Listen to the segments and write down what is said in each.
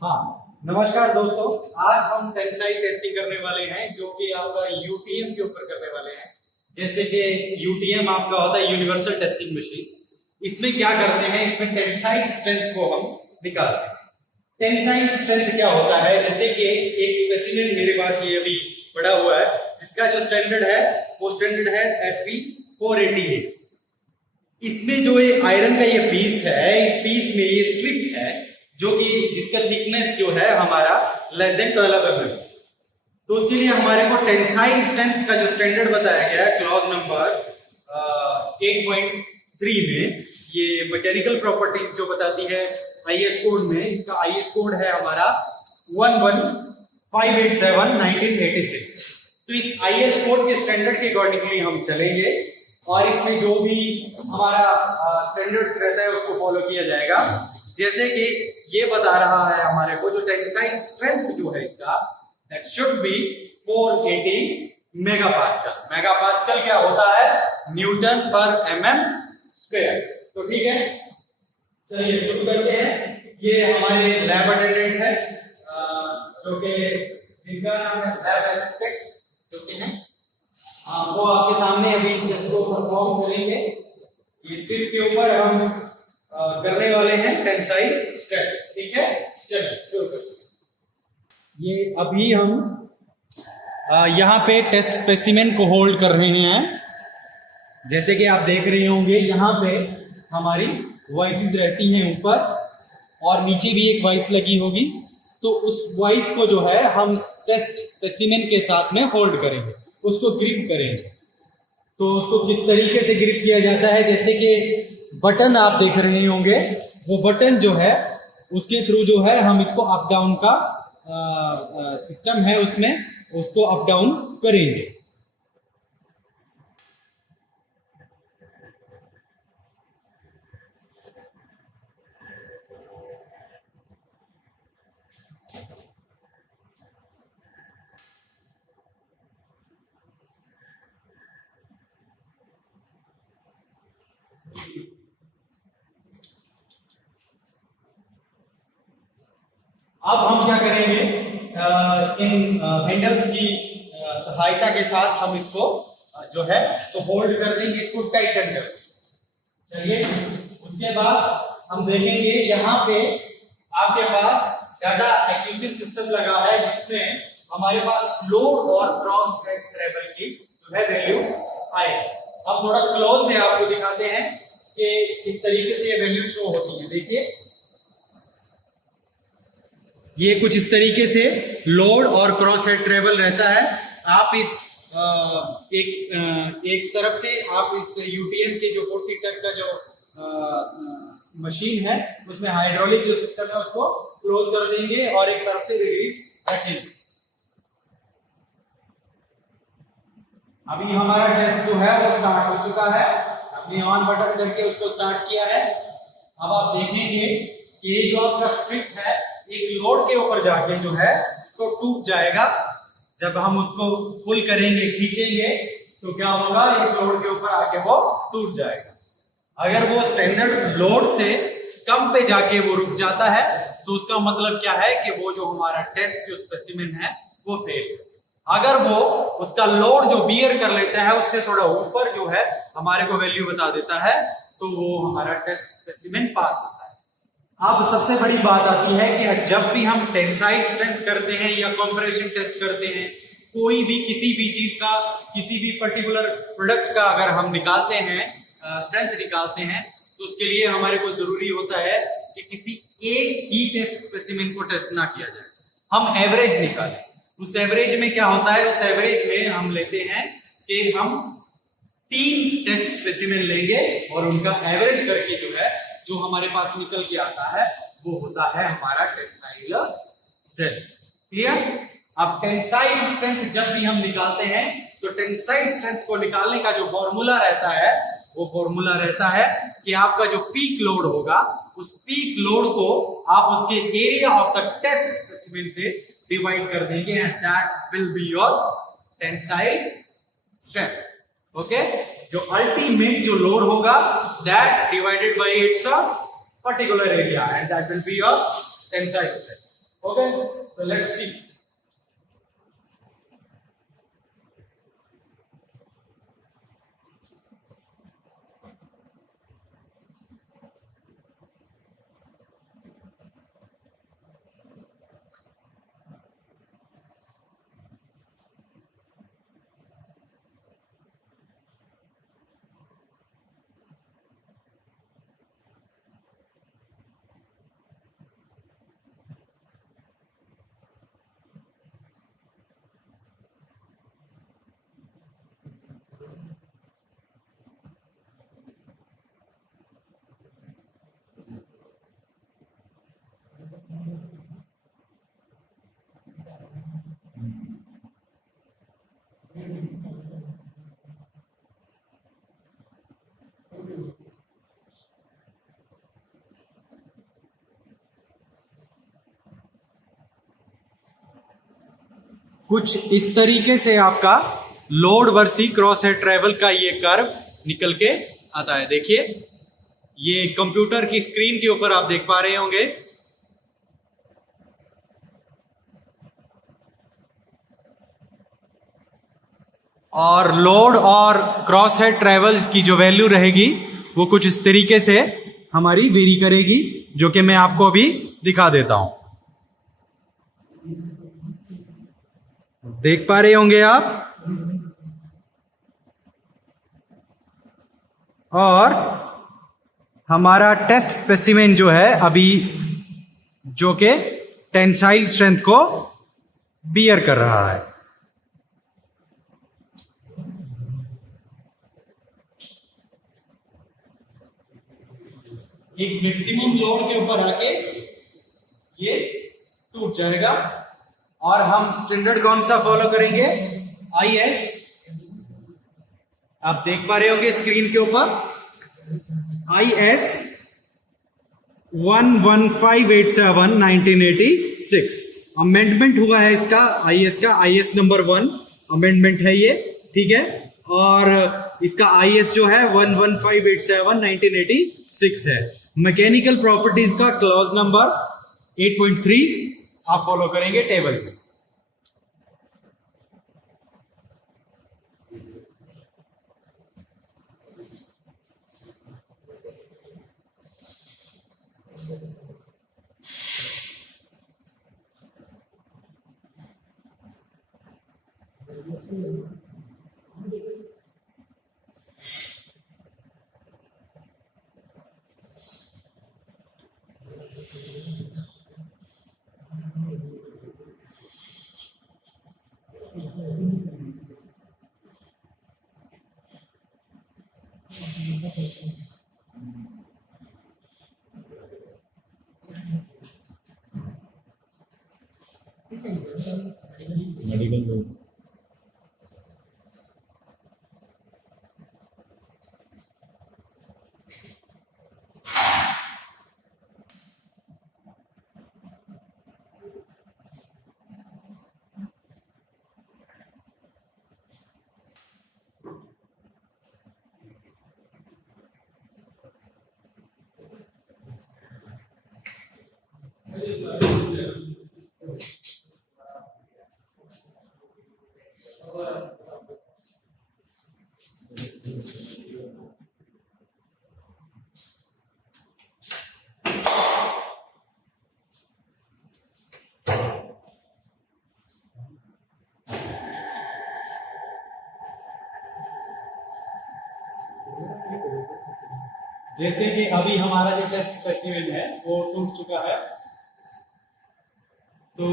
हाँ, नमस्कार दोस्तों। आज हम टेंसाइल टेस्टिंग करने वाले हैं जो कि आपका यूटीएम के ऊपर करने वाले हैं। जैसे कि यूटीएम आपका होता है यूनिवर्सल टेस्टिंग मशीन। इसमें क्या करते हैं, इसमें टेंसाइल स्ट्रेंथ को हम निकालते हैं। टेंसाइल स्ट्रेंथ क्या होता है, जैसे कि एक स्पेसिमेन मेरे पास ये अभी पड़ा हुआ है जिसका जो स्टैंडर्ड है वो स्टैंडर्ड है FE 488। इसमें जो ये आयरन का ये पीस है, इस पीस में ये स्ट्रिप है जो कि जिसका थिकनेस जो है हमारा लेस देन 12 mm। तो उसके लिए हमारे को टेंसाइल स्ट्रेंथ का जो स्टैंडर्ड बताया गया है क्लॉज नंबर 8.3 में, ये मैकेनिकल प्रॉपर्टीज जो बताती है IS कोड में, इसका IS कोड है हमारा 11587 1986। तो इस IS कोड के स्टैंडर्ड के अकॉर्डिंगली हम चलेंगे और इसमें जो भी हमारा स्टैंडर्ड्स रहता है उसको फॉलो किया जाएगा। जैसे कि ये बता रहा है हमारे को जो टेंसाइल स्ट्रेंथ जो है इसका that should be 480 megapascal. Megapascal क्या होता है, न्यूटन पर mm स्क्वायर। तो ठीक है, चलिए शुरू करते हैं। ये हमारे लैब अटेंडेंट है जो कि जिनका नाम है लैब असिस्टेंट जो कि है, वो आपके सामने अभी इस टेस्ट को परफॉर्म करेंगे। इस स्क्रिप्ट के ऊपर हम करने वाले हैं टेंसाइल स्ट्रेंथ। ठीक है, चलिए शुरू करते हैं। ये अभी हम यहाँ पे टेस्ट स्पेसिमेन को होल्ड कर रहे हैं। जैसे कि आप देख रहे होंगे यहाँ पे हमारी वॉइसेस रहती हैं ऊपर और नीचे भी एक वॉइस लगी होगी। तो उस वॉइस को जो है हम टेस्ट स्पेसिमेन के साथ में होल्ड करेंगे, उसको ग्रिप करेंगे। तो उसको किस तरीके से ग्रिप किया जाता है, जैसे कि बटन आप देख रहे होंगे, वो बटन जो है उसके थ्रू जो है हम इसको अप डाउन का सिस्टम है उसमें उसको अप डाउन करेंगे। अब हम क्या करेंगे, इन हैंडल्स की सहायता के साथ हम इसको जो है तो होल्ड कर देंगे, इसको टाइटन कर देंगे। चलिए, उसके बाद हम देखेंगे यहाँ पे आपके पास डाटा एक्विजिशन सिस्टम लगा है जिसमें हमारे पास लोड और क्रॉस ट्रेवल की जो है वैल्यू आए। हम थोड़ा क्लोज से आपको दिखाते हैं कि किस तरीके से ये वैल्यू शो होती है। देखिए, ये कुछ इस तरीके से लोड और क्रॉस साइड ट्रेवल रहता है। आप इस एक तरफ से आप इस यूटीएम के जो 40 टन का जो मशीन है उसमें हाइड्रोलिक जो सिस्टम है उसको क्लोज कर देंगे और एक तरफ से रिलीज रखेंगे। अभी हमारा टेस्ट जो है वो स्टार्ट हो चुका है। अपनी ऑन बटन करके उसको स्टार्ट किया है। अब आप देखेंगे कि ये जो आपका स्क्रिप्ट है एक लोड के ऊपर जाके जो है तो टूट जाएगा। जब हम उसको पुल करेंगे, खींचेंगे, तो क्या होगा, एक लोड के ऊपर आके वो टूट जाएगा। अगर वो स्टैंडर्ड लोड से कम पे जाके वो रुक जाता है तो उसका मतलब क्या है कि वो जो हमारा टेस्ट जो स्पेसिमेन है वो फेल है। अगर वो उसका लोड जो बियर कर लेता है उससे थोड़ा ऊपर जो है हमारे को वैल्यू बता देता है तो वो हमारा टेस्ट स्पेसिमेन पास होता है। अब सबसे बड़ी बात आती है कि जब भी हम टेंसाइल स्ट्रेंथ करते हैं या कंप्रेशन टेस्ट करते हैं, कोई भी किसी भी चीज का, किसी भी पर्टिकुलर प्रोडक्ट का अगर हम निकालते हैं, स्ट्रेंथ निकालते हैं, तो उसके लिए हमारे को जरूरी होता है कि किसी एक ही टेस्ट स्पेसिमेन को टेस्ट ना किया जाए, हम एवरेज निकालें। उस एवरेज में क्या होता है, उस एवरेज में हम लेते हैं कि हम 3 टेस्ट स्पेसिमेन लेंगे और उनका एवरेज करके जो है जो हमारे पास निकल के आता है वो होता है हमारा टेंसाइल स्ट्रेंथ। क्लियर? अब टेंसाइल स्ट्रेंथ जब भी हम निकालते हैं तो टेंसाइल स्ट्रेंथ को निकालने का जो फॉर्मूला रहता है वो फॉर्मूला रहता है कि आपका जो पीक लोड होगा उस पीक लोड को आप उसके area of the test specimen से डिवाइड कर देंगे and that will be your tensile strength. Okay, जो अल्टीमेट जो लोड होगा that divided by its particular area and that will be your tensile strength. Okay, so let's see. कुछ इस तरीके से आपका लोड वर्सी क्रॉस हेड ट्रेवल का ये कर्व निकल के आता है। देखिए, ये कंप्यूटर की स्क्रीन के ऊपर आप देख पा रहे होंगे। और लोड और क्रॉस हेड ट्रेवल की जो वैल्यू रहेगी वो कुछ इस तरीके से हमारी वेरी करेगी, जो कि मैं आपको अभी दिखा देता हूं। देख पा रहे होंगे आप। और हमारा टेस्ट स्पेसिमेन जो है अभी, जो कि टेंसाइल स्ट्रेंथ को बियर कर रहा है। एक मैक्सिमम लोड के ऊपर आके ये टूट जाएगा। और हम स्टैंडर्ड कौन सा फॉलो करेंगे? IS। आप देख पा रहे होंगे स्क्रीन के ऊपर, IS 11587 1986 अमेंडमेंट हुआ है इसका। IS का IS नंबर 1 अमेंडमेंट है ये, ठीक है। और इसका IS जो है 11587 1986 है। मैकेनिकल प्रॉपर्टीज का क्लॉज नंबर 8.3 आप फॉलो करेंगे टेबल पे। मेडिकल जैसे कि अभी हमारा जो टेस्ट स्पेसिमेन है वो टूट चुका है, तो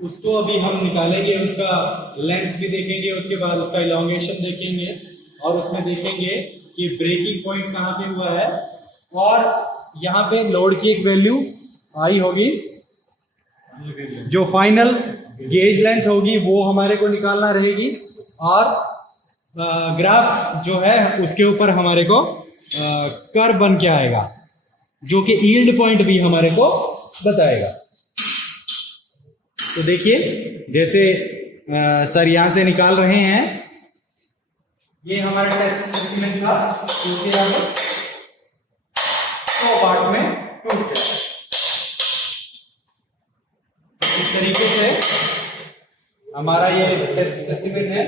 उसको अभी हम निकालेंगे, उसका लेंथ भी देखेंगे, उसके बाद उसका इलॉन्गेशन देखेंगे और उसमें देखेंगे कि ब्रेकिंग पॉइंट कहाँ पे हुआ है। और यहाँ पे लोड की एक वैल्यू आई होगी, जो फाइनल गेज लेंथ होगी वो हमारे को निकालना रहेगी। और ग्राफ जो है उसके ऊपर हमारे को कर्व बन के आएगा, जो कि यील्ड पॉइंट भी हमारे को बताएगा। तो देखिए, जैसे सर यहां से निकाल रहे हैं, ये हमारे टेस्ट स्पेसिमेन का, क्योंकि अब 100 पार्ट्स में टूट गया। इस तरीके से हमारा ये टेस्ट स्पेसिमेन है।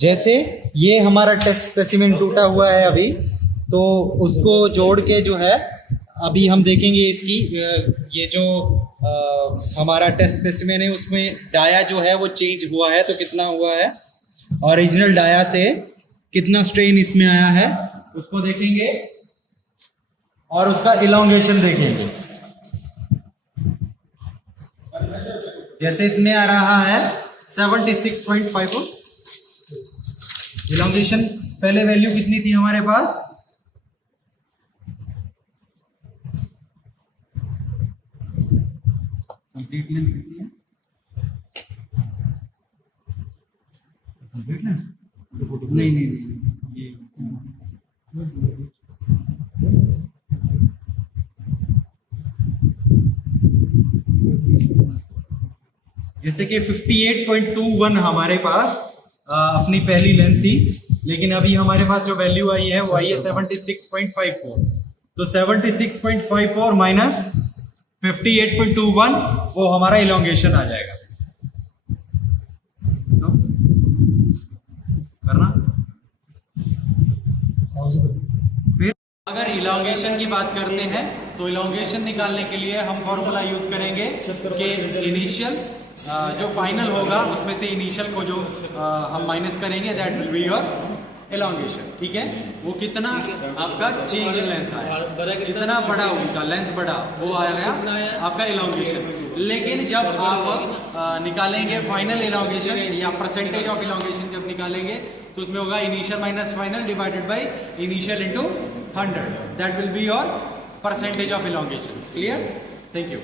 जैसे ये हमारा टेस्ट स्पेसिमेन टूटा हुआ है अभी, तो उसको जोड़ के जो है अभी हम देखेंगे इसकी ये जो हमारा टेस्ट स्पेसिमेन है उसमें डाया जो है वो चेंज हुआ है तो कितना हुआ है, ओरिजिनल डाया से कितना स्ट्रेन इसमें आया है उसको देखेंगे और उसका इलोंगेशन देखेंगे। जैसे इसमें आ रहा है 76.54, इलोंगेशन पहले वैल्यू कितनी थी हमारे पास, कंप्लीट लेंथ कितनी है, कंप्लीट लेंथ नहीं ये जैसे कि 58.21 हमारे पास अपनी पहली लेंथ थी, लेकिन अभी हमारे पास जो वैल्यू आई है वो आई है 76.54। तो 76.54 माइनस 58.21 वो हमारा इलोंगेशन आ जाएगा। करना फिर अगर इलोंगेशन की बात करते हैं तो इलोंगेशन निकालने के लिए हम फॉर्मूला यूज करेंगे कि इनिशियल जो फाइनल होगा उसमें से इनिशियल को जो हम माइनस करेंगे that will be your elongation. ठीक है, वो कितना आपका चेंज इन लेंथ आया, जितना बड़ा उसका लेंथ बढ़ा वो आ गया आपका एलोंगेशन। लेकिन जब आप निकालेंगे फाइनल एलोंगेशन या परसेंटेज ऑफ एलोंगेशन जब निकालेंगे तो उसमें होगा initial minus final divided by initial into 100, that will be your percentage of elongation. Clear? Thank you.